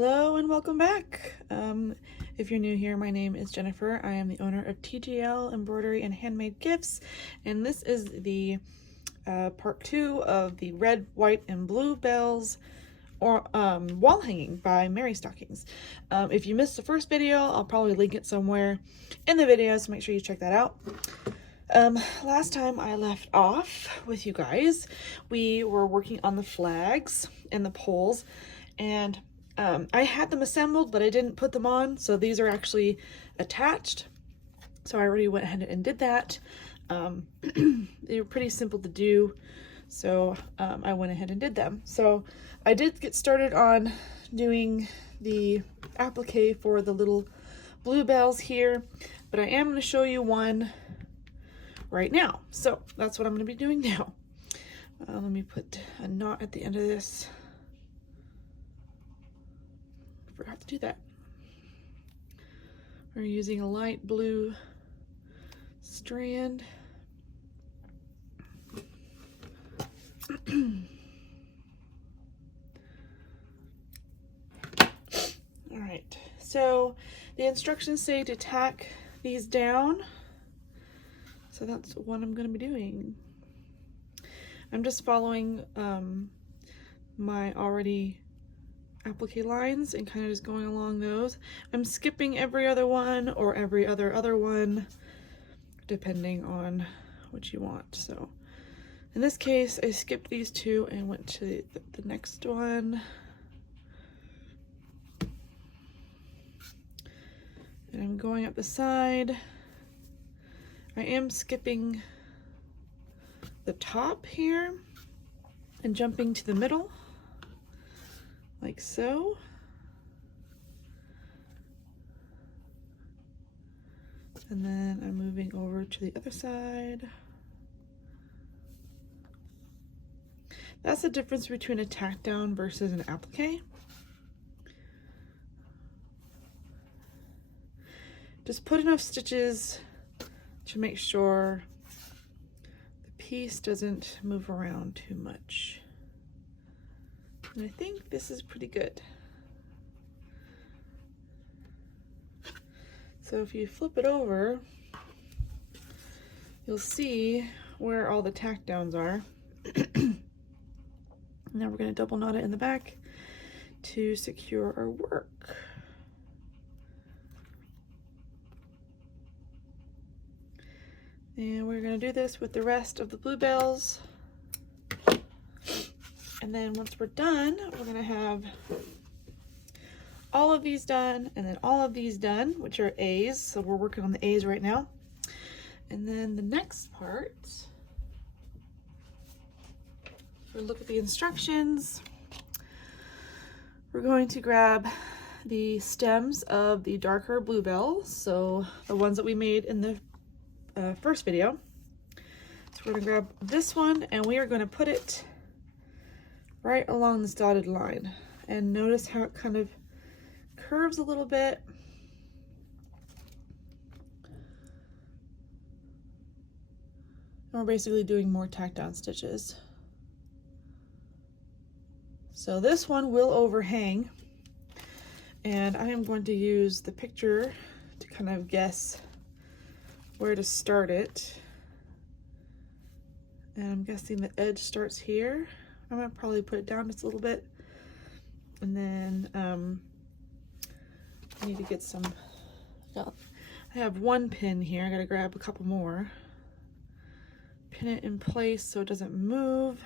Hello and welcome back. If you're new here, my name is Jennifer. I am the owner of TGL Embroidery and Handmade Gifts, and this is the part 2 of the red, white, and bluebells or wall hanging by Merrystockings. If you missed the first video, I'll probably link it somewhere in the video, so make sure you check that out. Last time I left off with you guys, we were working on the flags and the poles, and I had them assembled, but I didn't put them on, so these are actually attached. So I already went ahead and did that. They were pretty simple to do, so I went ahead and did them. So I did get started on doing the applique for the little bluebells here, but I am going to show you one right now. So that's what I'm going to be doing now. Let me put a knot at the end of this. Forgot to do that. We're using a light blue strand. All right, so the instructions say to tack these down. So that's what I'm going to be doing. I'm just following my already applique lines and kind of just going along those. I'm skipping every other one or every other one, depending on what you want. So in this case, I skipped these two and went to the next one. And I'm going up the side. I am skipping the top here and jumping to the middle, like so. And then I'm moving over to the other side. That's the difference between a tack down versus an applique. Just put enough stitches to make sure the piece doesn't move around too much. And I think this is pretty good. So if you flip it over, you'll see where all the tack downs are. Now we're going to double knot it in the back to secure our work. And we're going to do this with the rest of the bluebells. And then once we're done, we're going to have all of these done and then all of these done, which are A's. So we're working on the A's right now. And then the next part, we'll look at the instructions. We're going to grab the stems of the darker bluebells, so the ones that we made in the first video. So we're going to grab this one and we are going to put it right along this dotted line. And notice how it kind of curves a little bit. And we're basically doing more tack down stitches. So this one will overhang, and I am going to use the picture to kind of guess where to start it. And I'm guessing the edge starts here. I'm gonna probably put it down just a little bit. And then I need to get some, I have one pin here. I gotta grab a couple more. Pin it in place so it doesn't move.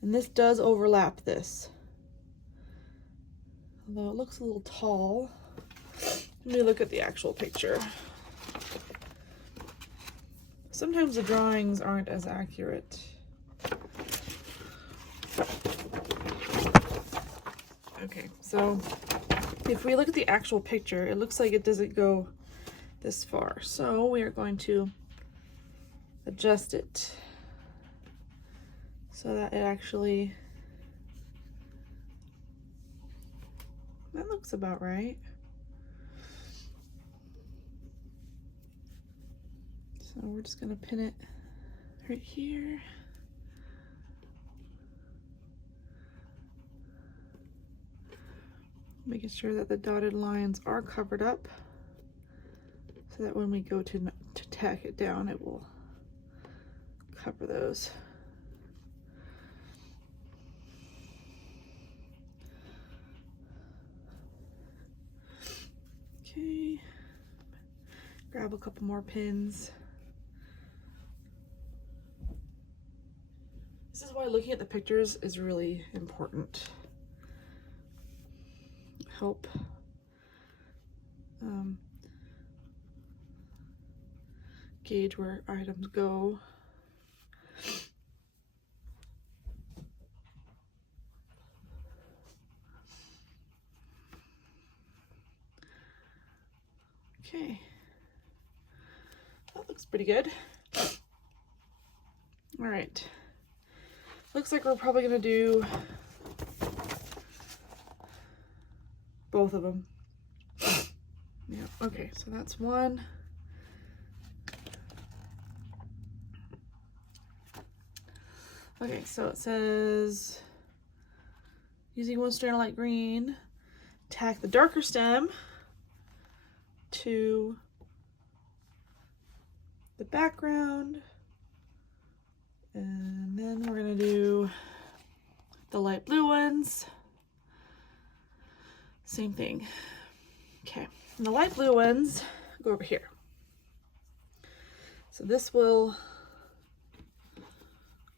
And this does overlap this. Although it looks a little tall. Let me look at the actual picture. Sometimes the drawings aren't as accurate. Okay, so if we look at the actual picture, it looks like it doesn't go this far. So we are going to adjust it so that it actually, that looks about right. So we're just gonna pin it right here. Making sure that the dotted lines are covered up so that when we go to tack it down, it will cover those. Okay, grab a couple more pins. This is why looking at the pictures is really important. Help gauge where items go. Okay, that looks pretty good. All right, looks like we're probably gonna do both of them. Yeah, okay, so that's one. Okay, so it says, using one strand of light green, tack the darker stem to the background, and then we're gonna do the light blue ones. Same thing. Okay, and the light blue ones go over here. So this will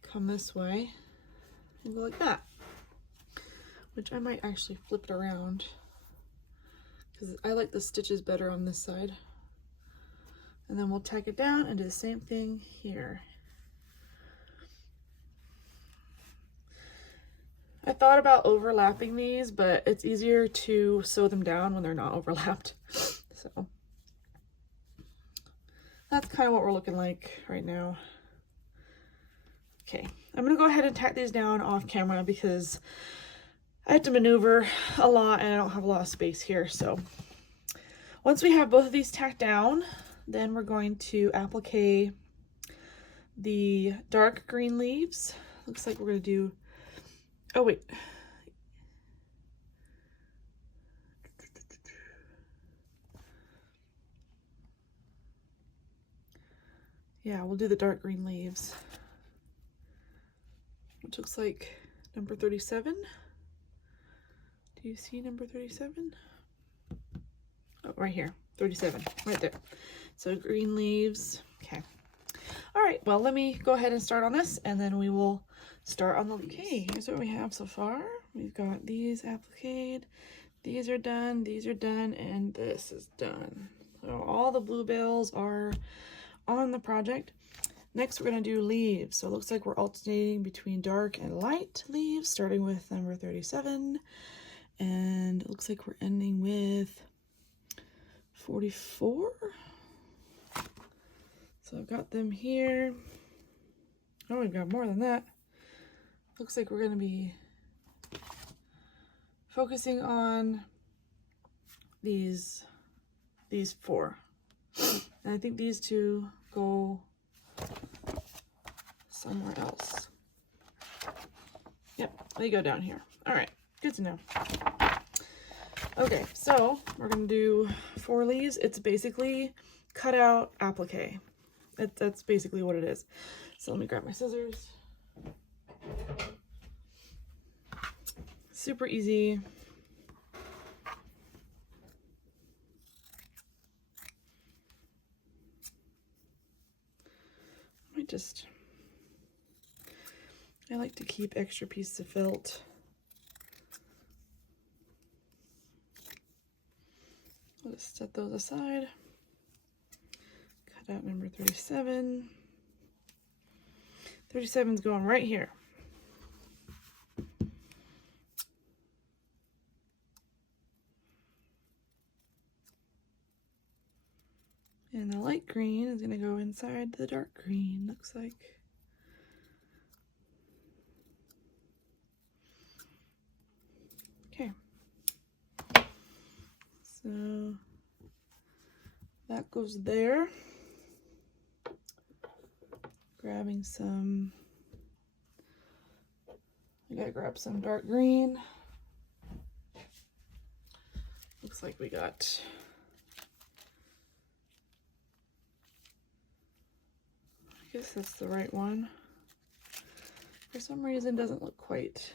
come this way and go like that, which I might actually flip it around because I like the stitches better on this side. And then we'll tack it down and do the same thing here. I thought about overlapping these, but it's easier to sew them down when they're not overlapped. So that's kind of what we're looking like right now. Okay, I'm gonna go ahead and tack these down off camera because I have to maneuver a lot and I don't have a lot of space here. So once we have both of these tacked down, then we're going to applique the dark green leaves. Looks like we're gonna do, oh wait. Yeah, we'll do the dark green leaves, which looks like number 37. Do you see number 37? Oh, right here, 37, right there. So green leaves, okay. All right, well, let me go ahead and start on this and then we will start on the leaves. Okay, here's what we have so far. We've got these appliqued, these are done, and this is done. So all the bluebells are on the project. Next, we're gonna do leaves. So it looks like we're alternating between dark and light leaves, starting with number 37. And it looks like we're ending with 44. So I've got them here. Oh, we've got more than that. Looks like we're gonna be focusing on these four. And I think these two go somewhere else. Yep, they go down here. All right, good to know. Okay, so we're gonna do 4 leaves. It's basically cut out applique. That's basically what it is. So let me grab my scissors. Super easy. I like to keep extra pieces of felt. I'll just set those aside. Cut out number 37. 37's going right here. And the light green is going to go inside the dark green, looks like. Okay. So that goes there. Grabbing some, I gotta grab some dark green. looks like we got I guess that's the right one. For some reason, doesn't look quite.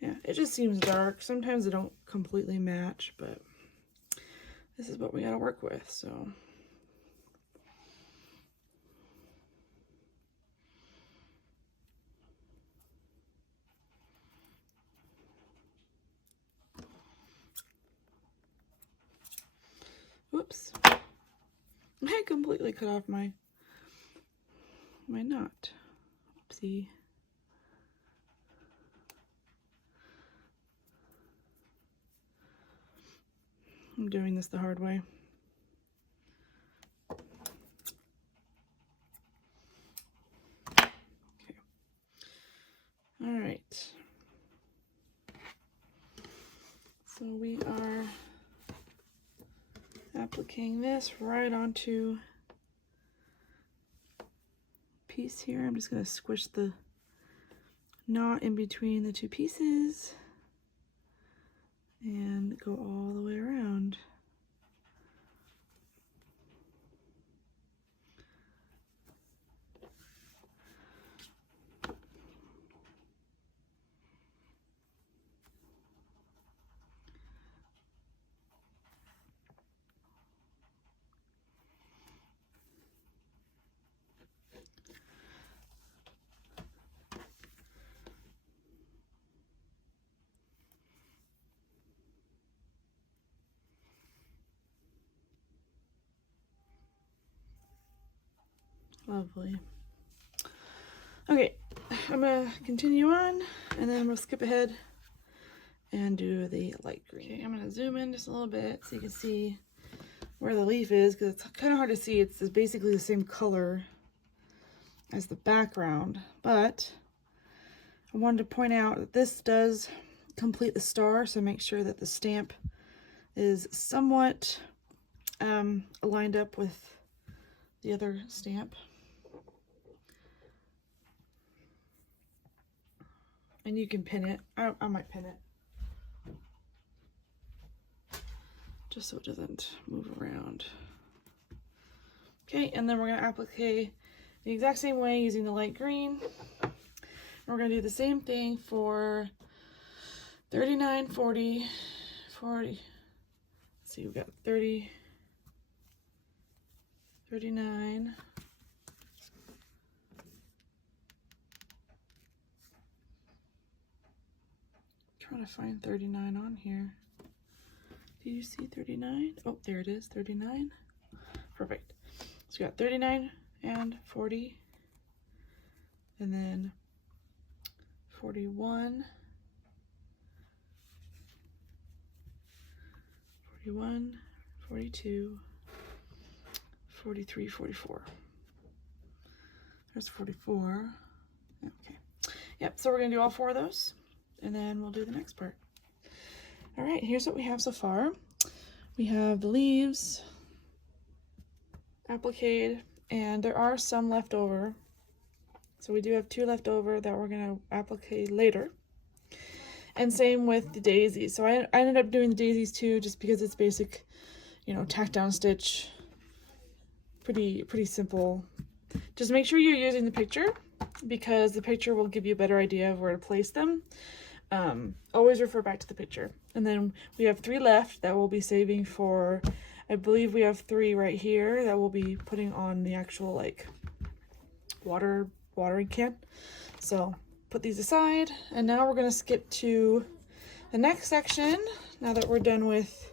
Yeah, it just seems dark. Sometimes they don't completely match, but this is what we gotta work with, so. Whoops. I completely cut off my knot. Oopsie. I'm doing this the hard way. Okay. All right. So we are appliquing this right onto piece here. I'm just going to squish the knot in between the two pieces and go all the way around. Lovely. Okay, I'm gonna continue on and then we'll skip ahead and do the light green. Okay, I'm gonna zoom in just a little bit so you can see where the leaf is, because it's kind of hard to see. It's basically the same color as the background, but I wanted to point out that this does complete the star, so make sure that the stamp is somewhat lined up with the other stamp. And you can pin it. I might pin it, just so it doesn't move around. Okay, and then we're going to applique the exact same way using the light green. And we're going to do the same thing for 39, 40, 40. Let's see, we've got 30, 39. Trying to find 39 on here. Do you see 39? Oh, there it is, 39. Perfect. So we got 39 and 40, and then 41, 41, 42, 43, 44. There's 44. Okay. Yep, so we're going to do all 4 of those, and then we'll do the next part. All right, here's what we have so far. We have the leaves appliqued, and there are some left over. So we do have 2 left over that we're going to applique later. And same with the daisies. So I ended up doing the daisies too, just because it's basic, you know, tack down stitch. Pretty simple. Just make sure you're using the picture, because the picture will give you a better idea of where to place them. Always refer back to the picture. And then we have 3 left that we'll be saving for, I believe we have 3 right here that we'll be putting on the actual like watering can. So put these aside, and now we're going to skip to the next section now that we're done with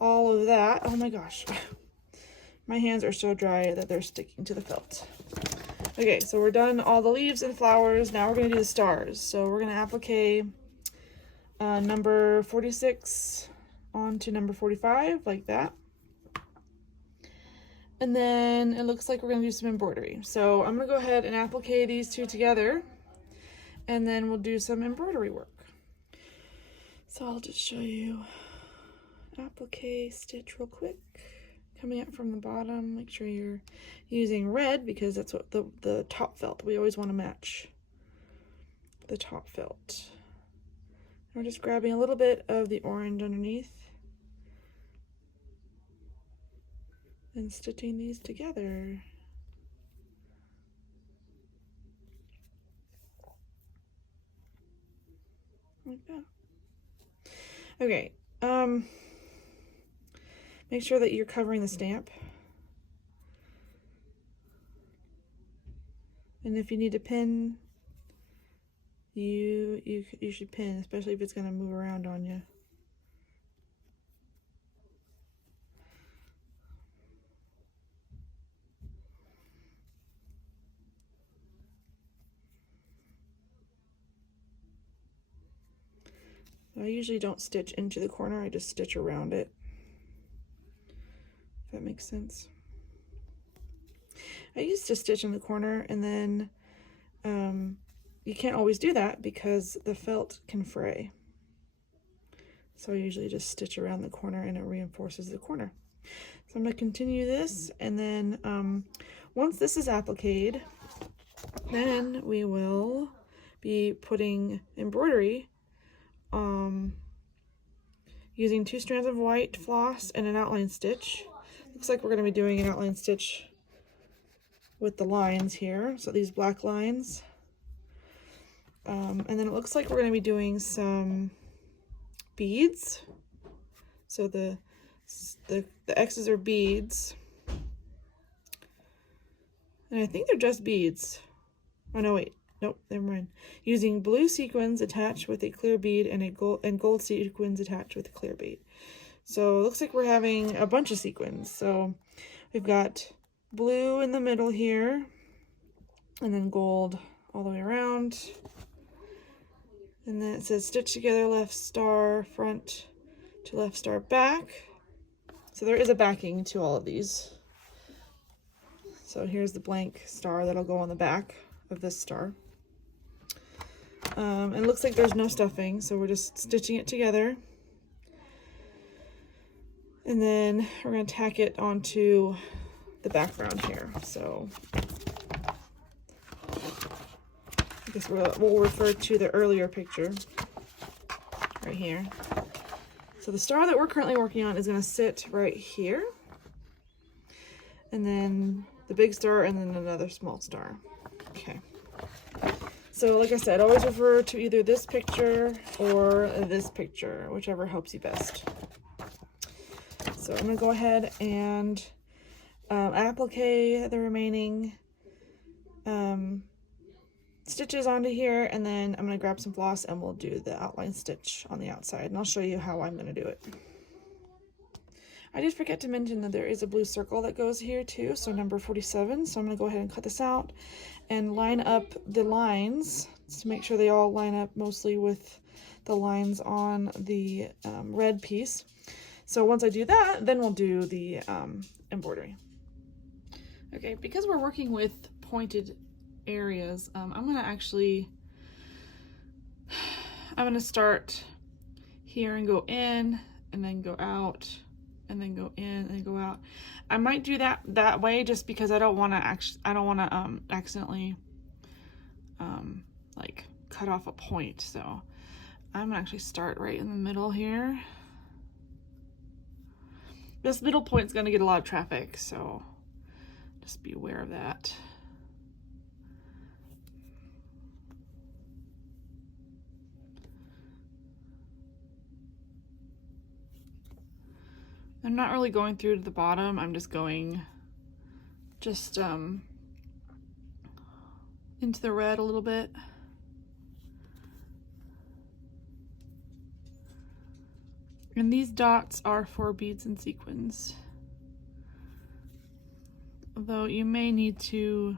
all of that. Oh my gosh, my hands are so dry that they're sticking to the felt. Okay, so we're done all the leaves and flowers. Now we're going to do the stars. So we're going to applique number 46 onto number 45 like that. And then it looks like we're going to do some embroidery. So I'm going to go ahead and applique these 2 together, and then we'll do some embroidery work. So I'll just show you applique stitch real quick. Coming up from the bottom, make sure you're using red, because that's what the top felt. We always want to match the top felt. We're just grabbing a little bit of the orange underneath and stitching these together. Like that. Okay, make sure that you're covering the stamp. And if you need to pin, you should pin, especially if it's going to move around on you. I usually don't stitch into the corner, I just stitch around it, if that makes sense. I used to stitch in the corner, and then you can't always do that because the felt can fray. So I usually just stitch around the corner and it reinforces the corner. So I'm going to continue this, and then once this is appliqued, then we will be putting embroidery using 2 strands of white floss and an outline stitch. Looks like we're going to be doing an outline stitch with the lines here, so these black lines. And then it looks like we're going to be doing some beads. So the X's are beads. And I think they're just beads. Oh no, wait. Nope, never mind. Using blue sequins attached with a clear bead and gold sequins attached with a clear bead. So it looks like we're having a bunch of sequins. So we've got blue in the middle here, and then gold all the way around. And then it says stitch together left star front to left star back. So there is a backing to all of these. So here's the blank star that'll go on the back of this star. And it looks like there's no stuffing, so we're just stitching it together. And then we're going to tack it onto the background here. So I guess we'll refer to the earlier picture right here. So the star that we're currently working on is going to sit right here. And then the big star, and then another small star. Okay. So like I said, always refer to either this picture or this picture, whichever helps you best. So I'm going to go ahead and applique the remaining stitches onto here, and then I'm going to grab some floss and we'll do the outline stitch on the outside, and I'll show you how I'm going to do it. I did forget to mention that there is a blue circle that goes here too, so number 47. So I'm going to go ahead and cut this out and line up the lines to make sure they all line up mostly with the lines on the red piece. So once I do that, then we'll do the embroidery. Okay, because we're working with pointed areas, I'm going to start here and go in and then go out and then go in and go out. I might do that way just because I don't want to accidentally like cut off a point. So I'm gonna actually start right in the middle here. This middle point's gonna get a lot of traffic, so just be aware of that. I'm not really going through to the bottom, I'm just going into the red a little bit. And these dots are for beads and sequins. Although you may need to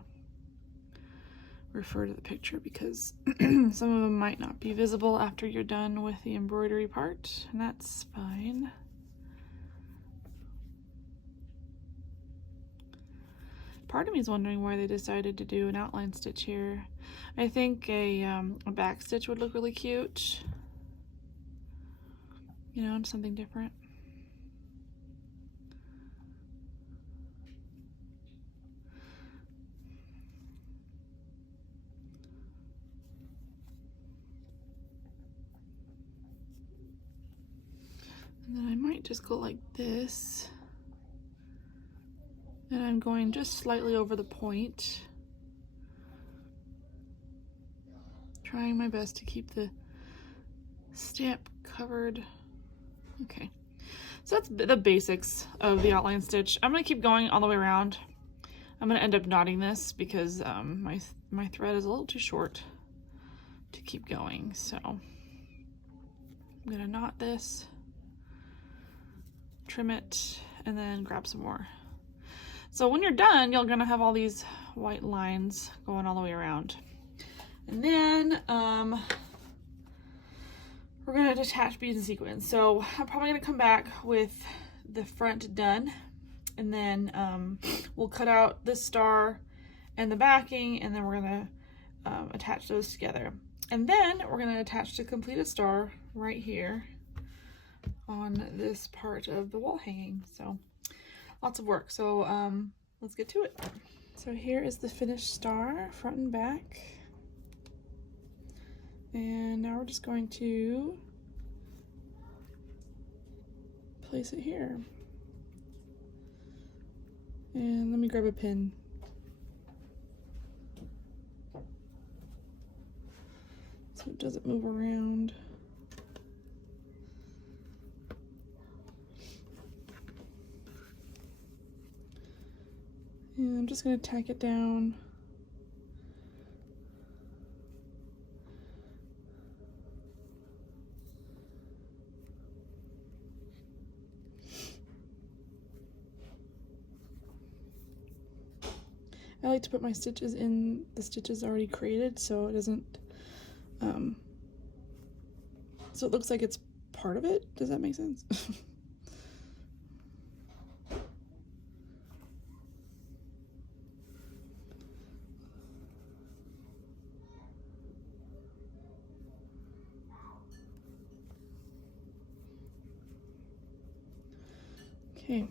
refer to the picture because some of them might not be visible after you're done with the embroidery part, and that's fine. Part of me is wondering why they decided to do an outline stitch here. I think a back stitch would look really cute. You know, something different. just go like this. And I'm going just slightly over the point. Trying my best to keep the stamp covered. Okay, so that's the basics of the outline stitch. I'm gonna keep going all the way around. I'm gonna end up knotting this because my thread is a little too short to keep going. So I'm gonna knot this, trim it, and then grab some more. So when you're done, you're gonna have all these white lines going all the way around. And then we're gonna attach beads and sequins. So I'm probably gonna come back with the front done, and then we'll cut out this star and the backing, and then we're gonna attach those together. And then we're gonna attach the completed star right here on this part of the wall hanging. So lots of work. So let's get to it. So here is the finished star, front and back. And now we're just going to place it here. And let me grab a pin. So it doesn't move around. And I'm just going to tack it down. I like to put my stitches in the stitches already created so it doesn't, so it looks like it's part of it. Does that make sense? Okay.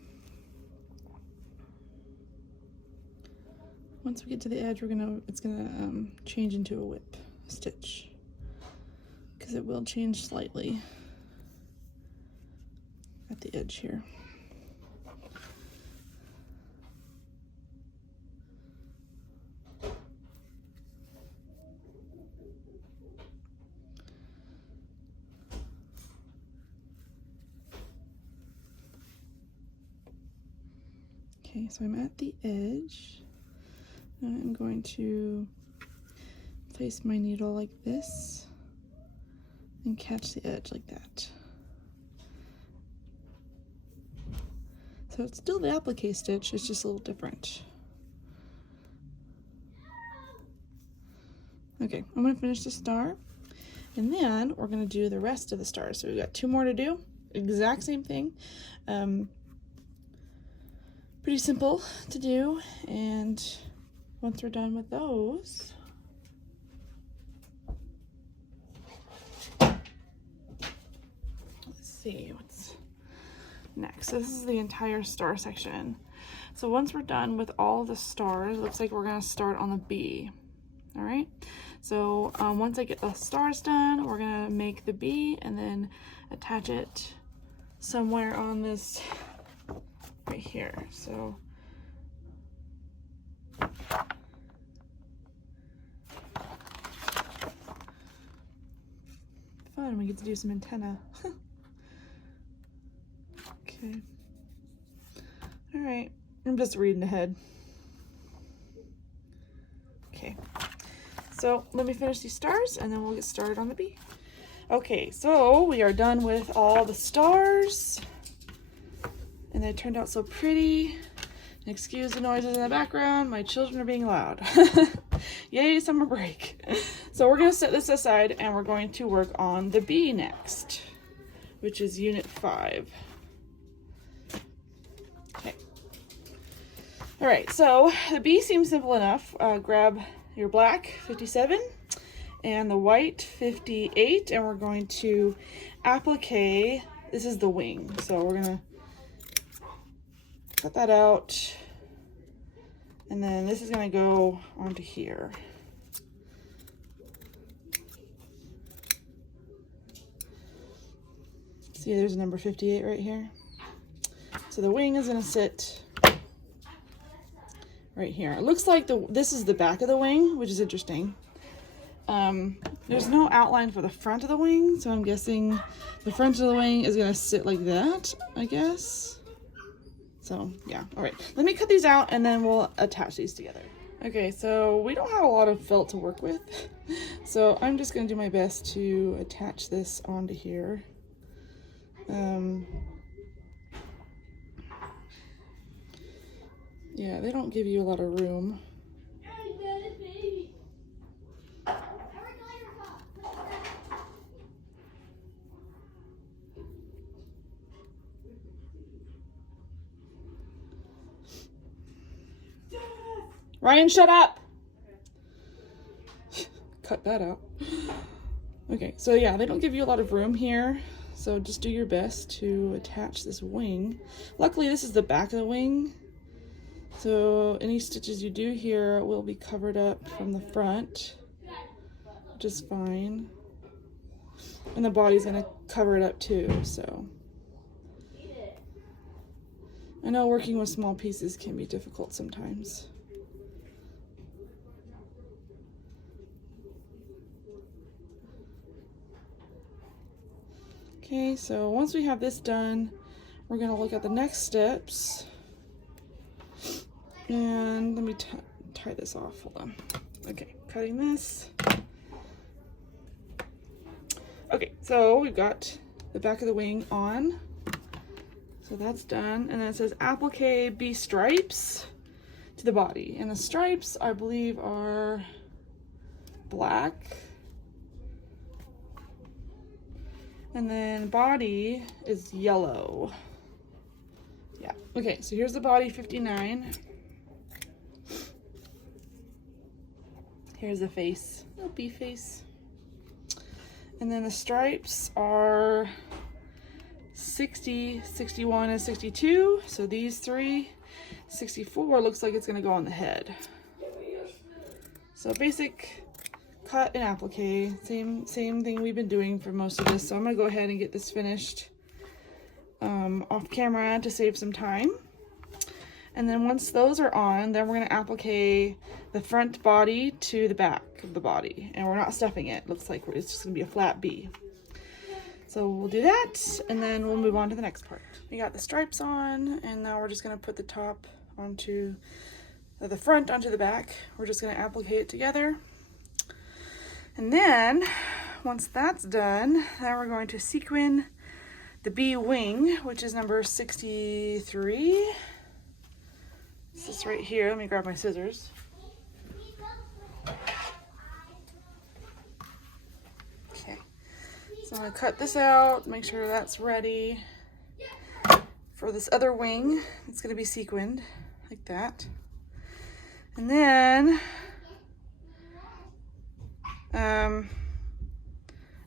Once we get to the edge, it's gonna change into a whip stitch, because it will change slightly at the edge here. Okay, so I'm at the edge. I'm going to place my needle like this and catch the edge like that. So it's still the applique stitch, it's just a little different. Okay, I'm going to finish the star, and then we're going to do the rest of the stars. So we've got 2 more to do, exact same thing. Pretty simple to do, and once we're done with those, let's see what's next. So this is the entire star section. So once we're done with all the stars, it looks like we're gonna start on the bee. All right, so once I get the stars done, we're gonna make the bee and then attach it somewhere on this right here. So fun, we get to do some antenna. Okay. All right, I'm just reading ahead. Okay, so let me finish these stars and then we'll get started on the bee. Okay, so we are done with all the stars, and they turned out so pretty. And excuse the noises in the background, my children are being loud. Yay, summer break. So we're gonna set this aside and we're going to work on the bee next, which is unit 5. Okay. All right, so the bee seems simple enough. Grab your black 57 and the white 58, and we're going to applique. This is the wing, so we're gonna cut that out, and then this is gonna go onto here. See, there's a number 58 right here. So the wing is gonna sit right here. It looks like this is the back of the wing, which is interesting. There's no outline for the front of the wing, so I'm guessing the front of the wing is gonna sit like that, I guess. So yeah, all right. Let me cut these out and then we'll attach these together. Okay, so we don't have a lot of felt to work with, so I'm just gonna do my best to attach this onto here. Yeah, they don't give you a lot of room. Ryan, shut up! Cut that out. Okay, so yeah, they don't give you a lot of room here, so just do your best to attach this wing. Luckily, this is the back of the wing, so any stitches you do here will be covered up from the front, which is fine. And the body's gonna cover it up too, so. I know working with small pieces can be difficult sometimes. Okay, so once we have this done, we're gonna look at the next steps. And let me tie this off, hold on. Okay, cutting this. Okay, so we've got the back of the wing on. So that's done. And then it says applique B stripes to the body. And the stripes, I believe, are black. And then body is yellow. Yeah, okay, so here's the body, 59. Here's the face, little bee face. And then the stripes are 60, 61, and 62. So these three. 64 looks like it's gonna go on the head. So basic cut and applique, same thing we've been doing for most of this. So I'm gonna go ahead and get this finished off camera to save some time. And then once those are on, then we're gonna applique the front body to the back of the body. And we're not stuffing it. Looks like it's just gonna be a flat B. So we'll do that, and then we'll move on to the next part. We got the stripes on, and now we're just gonna put the top onto the front onto the back. We're just gonna applique it together. And then, once that's done, then we're going to sequin the bee wing, which is number 63. This is right here. Let me grab my scissors. Okay, so I'm gonna cut this out, make sure that's ready for this other wing. It's gonna be sequined like that. And then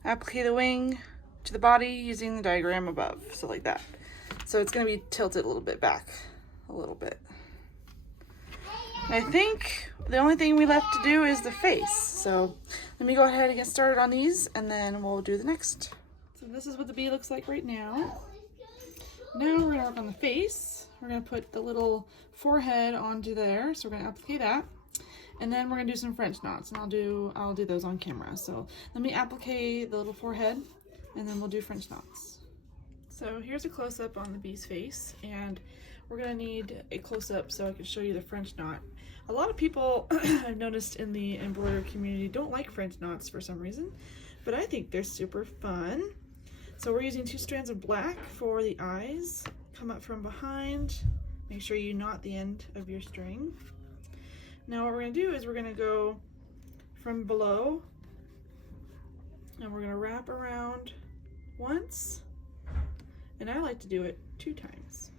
applique the wing to the body using the diagram above, so like that. So it's gonna be tilted a little bit back, a little bit. And I think the only thing we left to do is the face. So let me go ahead and get started on these, and then we'll do the next. So this is what the bee looks like right now. Now we're gonna work on the face. We're gonna put the little forehead onto there, so we're gonna applique that. And then we're gonna do some French knots, and I'll do those on camera. So let me applique the little forehead, and then we'll do French knots. So here's a close-up on the bee's face, and we're gonna need a close-up so I can show you the French knot. A lot of people I've noticed in the embroidery community don't like French knots for some reason, but I think they're super fun. So we're using 2 strands of black for the eyes. Come up from behind, make sure you knot the end of your string. Now what we're gonna do is we're gonna go from below, and we're gonna wrap around once, and I like to do it 2 times.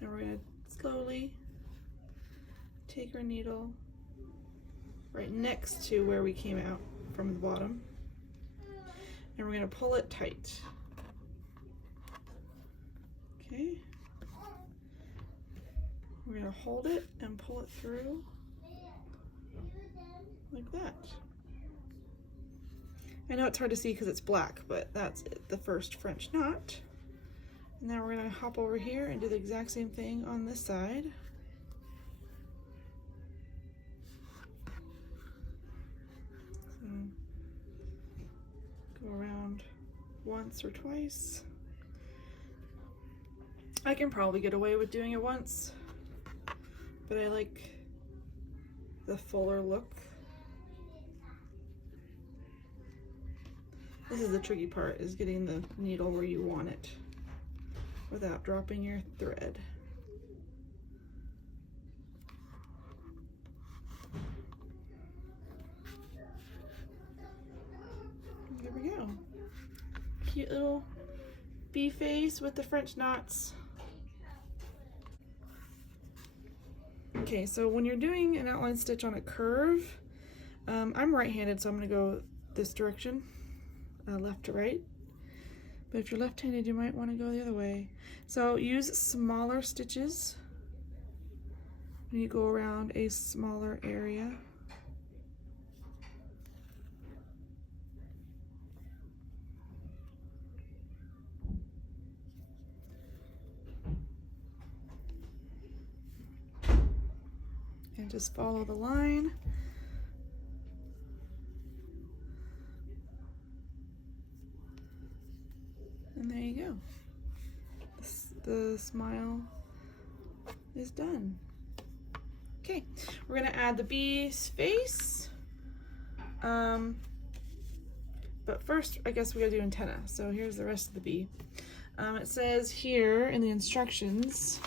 And we're gonna slowly take our needle right next to where we came out from the bottom, and we're gonna pull it tight. Okay. We're gonna hold it and pull it through like that. I know it's hard to see because it's black, but that's it, the first French knot. And now we're gonna hop over here and do the exact same thing on this side. So go around once or twice. I can probably get away with doing it once, but I like the fuller look. This is the tricky part, is getting the needle where you want it without dropping your thread. There we go. Cute little bee face with the French knots. Okay, so when you're doing an outline stitch on a curve, I'm right-handed, so I'm gonna go this direction, left to right. But if you're left-handed, you might want to go the other way. So use smaller stitches when you go around a smaller area. And just follow the line. And there you go. The smile is done. Okay, we're gonna add the bee's face. But first, I guess we gotta do antenna. So here's the rest of the bee. It says here in the instructions,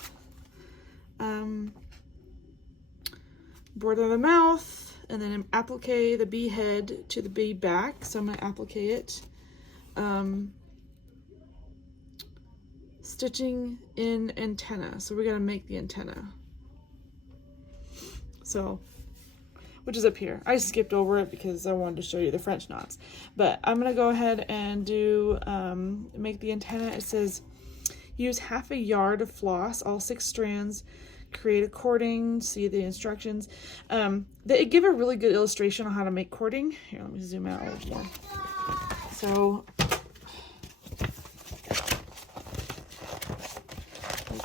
border the mouth, and then applique the bee head to the bee back. So I'm gonna applique it. Stitching in antenna. So we're gonna make the antenna. So, which is up here. I skipped over it because I wanted to show you the French knots. But I'm gonna go ahead and do, make the antenna. It says, use half a yard of floss, all 6 strands, create a cording, see the instructions. They give a really good illustration on how to make cording. Here, let me zoom out a little more. So,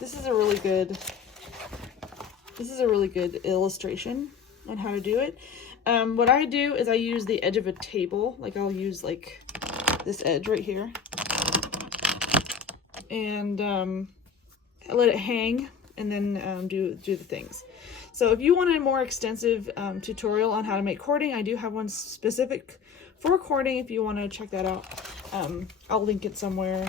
this is a really good illustration on how to do it. What I do is I use the edge of a table, like I'll use like this edge right here, and I let it hang, and then do the things. So if you want a more extensive tutorial on how to make cording, I do have one specific for cording if you want to check that out. I'll link it somewhere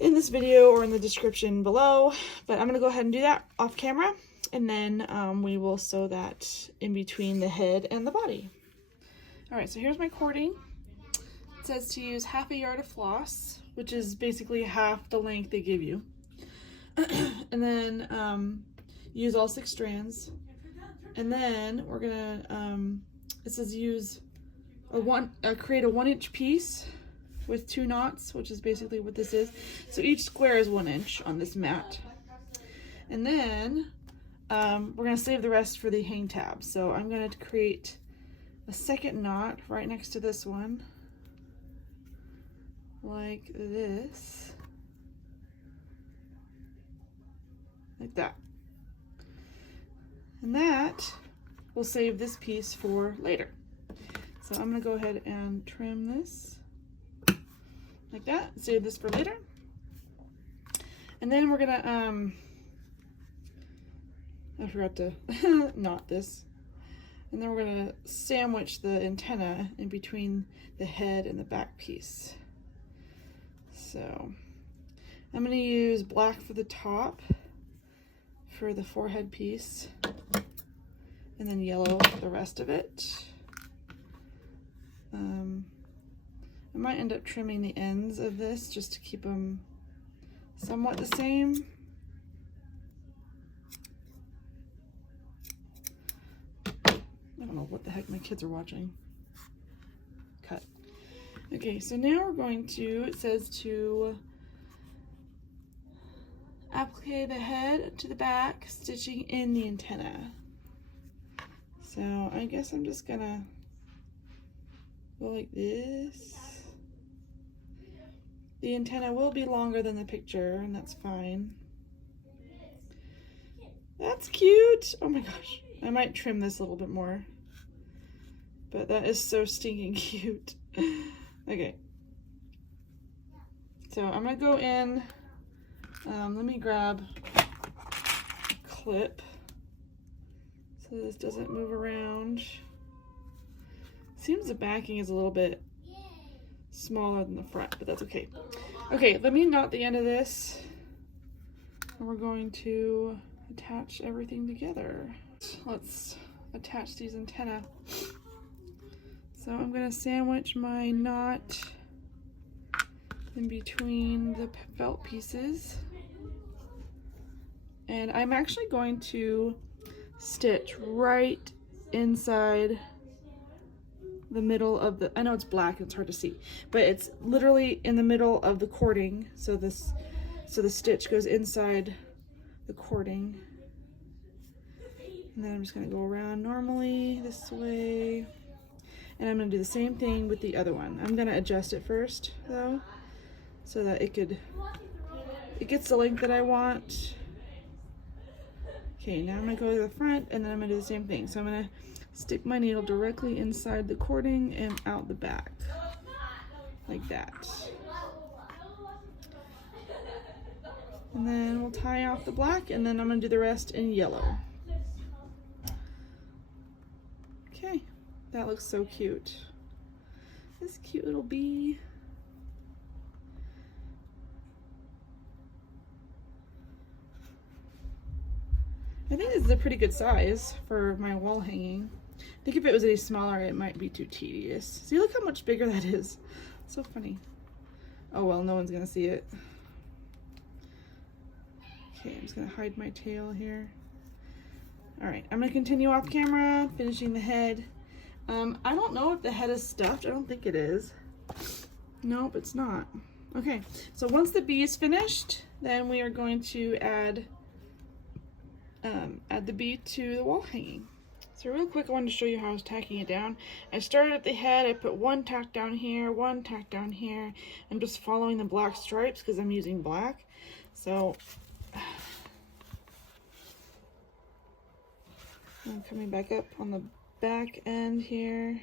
in this video or in the description below, but I'm gonna go ahead and do that off camera, and then we will sew that in between the head and the body. All right, so here's my cording. It says to use half a yard of floss, which is basically half the length they give you. And then use all 6 strands. And then we're gonna, it says use create a 1-inch piece with 2 knots, which is basically what this is. So each square is 1 inch on this mat. And then we're gonna save the rest for the hang tab. So I'm gonna create a 2nd knot right next to this one, like this, like that. And that will save this piece for later. So I'm gonna go ahead and trim this like that, save this for later. And then we're gonna, I forgot to knot this. And then we're gonna sandwich the antenna in between the head and the back piece. So I'm gonna use black for the top for the forehead piece, and then yellow for the rest of it. I might end up trimming the ends of this just to keep them somewhat the same. I don't know what the heck my kids are watching. Cut. Okay, so now we're going to, it says to applique the head to the back, stitching in the antenna. So I guess I'm just gonna go like this. The antenna will be longer than the picture, and that's fine. That's cute. Oh my gosh. I might trim this a little bit more. But that is so stinking cute. Okay. So I'm gonna go in, let me grab a clip so this doesn't move around. Seems the backing is a little bit smaller than the front, but that's okay. Okay, let me knot the end of this, and we're going to attach everything together. Let's attach these antennae. So I'm gonna sandwich my knot in between the felt pieces, and I'm actually going to stitch right inside the middle of the, I know it's black and it's hard to see, but it's literally in the middle of the cording. So the stitch goes inside the cording, and then I'm just gonna go around normally this way, and I'm gonna do the same thing with the other one. I'm gonna adjust it first though, so that it gets the length that I want. Okay, now I'm gonna go to the front, and then I'm gonna do the same thing. So I'm gonna stick my needle directly inside the cording and out the back, like that. And then we'll tie off the black, and then I'm gonna do the rest in yellow. Okay, that looks so cute. This cute little bee. I think this is a pretty good size for my wall hanging. I think if it was any smaller, it might be too tedious. See, look how much bigger that is. So funny. Oh well, no one's gonna see it. Okay, I'm just gonna hide my tail here. All right, I'm gonna continue off camera, finishing the head. I don't know if the head is stuffed. I don't think it is. Nope, it's not. Okay, so once the bee is finished, then we are going to add the bee to the wall hanging. So real quick, I wanted to show you how I was tacking it down. I started at the head, I put one tack down here, one tack down here. I'm just following the black stripes because I'm using black. So I'm coming back up on the back end here.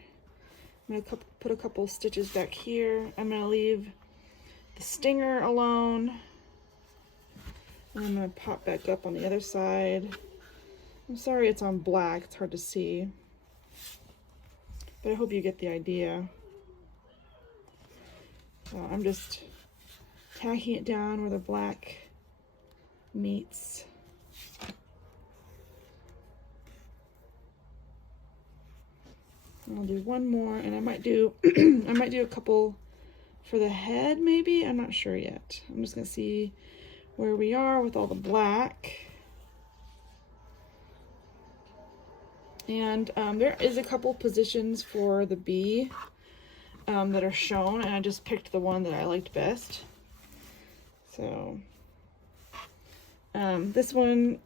I'm gonna put a couple stitches back here. I'm gonna leave the stinger alone. And I'm gonna pop back up on the other side. I'm sorry it's on black, it's hard to see, but I hope you get the idea. So I'm just tacking it down where the black meets. And I'll do one more, and I might do I might do a couple for the head maybe. I'm not sure yet. I'm just gonna see where we are with all the black. And there is a couple positions for the bee that are shown, and I just picked the one that I liked best. So this one,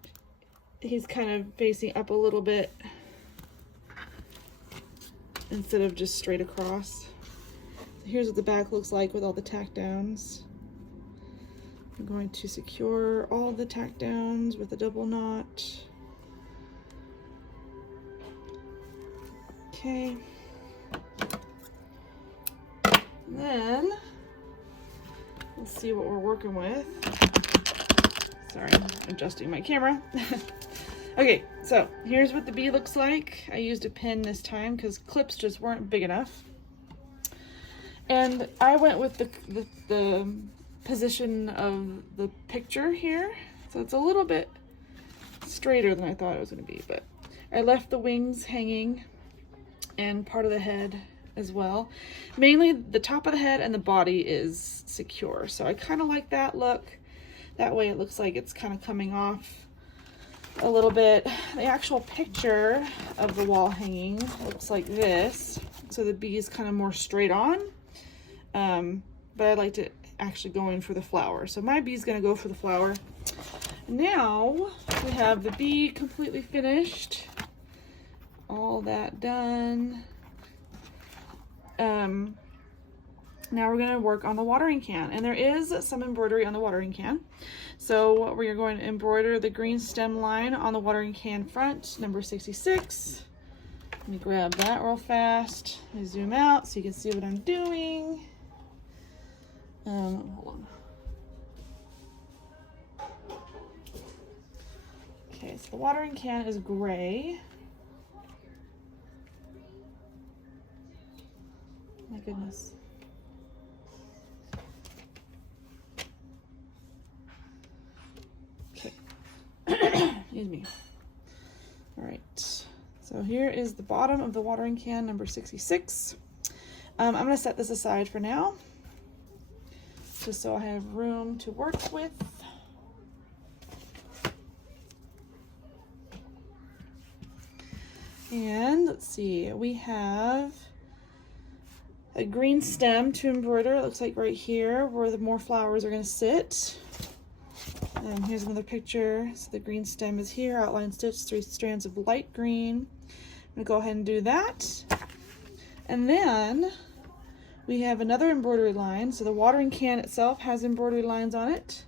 he's kind of facing up a little bit instead of just straight across. Here's what the back looks like with all the tack downs. I'm going to secure all the tack downs with a double knot. Okay. And then let's see what we're working with. Sorry, I'm adjusting my camera. Okay, so here's what the bee looks like. I used a pin this time because clips just weren't big enough. And I went with the position of the picture here. So it's a little bit straighter than I thought it was going to be, but I left the wings hanging and part of the head as well. Mainly the top of the head and the body is secure. So I kind of like that look. That way it looks like it's kind of coming off a little bit. The actual picture of the wall hanging looks like this. So the bee is kind of more straight on. But I like to actually go in for the flower. So my bee's gonna go for the flower. Now we have the bee completely finished. All that done. Now we're going to work on the watering can, and there is some embroidery on the watering can. So we're going to embroider the green stem line on the watering can front, number 66. Let me grab that real fast. Let me zoom out so you can see what I'm doing. Hold on. Okay, so the watering can is gray. My goodness. Okay. Excuse me. All right. So here is the bottom of the watering can, number 66. I'm going to set this aside for now, just so I have room to work with. And let's see, we have a green stem to embroider. It looks like right here where the more flowers are going to sit. And here's another picture. So the green stem is here, outline stitch, 3 strands of light green. I'm going to go ahead and do that. And then we have another embroidery line. So the watering can itself has embroidery lines on it.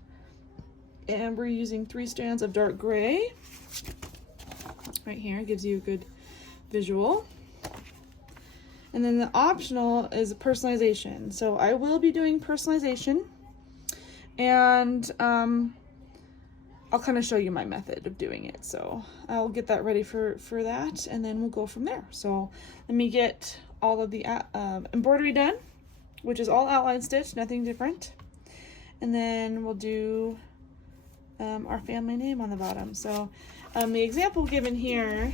And we're using 3 strands of dark gray. Right here, it gives you a good visual. And then the optional is personalization. So I will be doing personalization, and I'll kind of show you my method of doing it. So I'll get that ready for that, and then we'll go from there. So let me get all of the embroidery done, which is all outline stitch, nothing different. And then we'll do our family name on the bottom. So the example given here,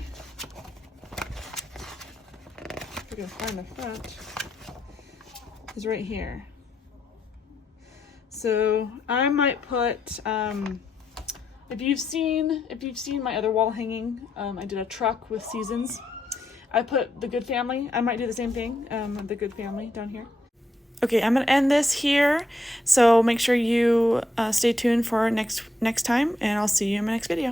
if I can find the front, is right here. So I might put, if you've seen my other wall hanging, I did a truck with seasons. I put the Good Family. I might do the same thing, the Good Family down here. Okay, I'm gonna end this here. So make sure you stay tuned for next time, and I'll see you in my next video.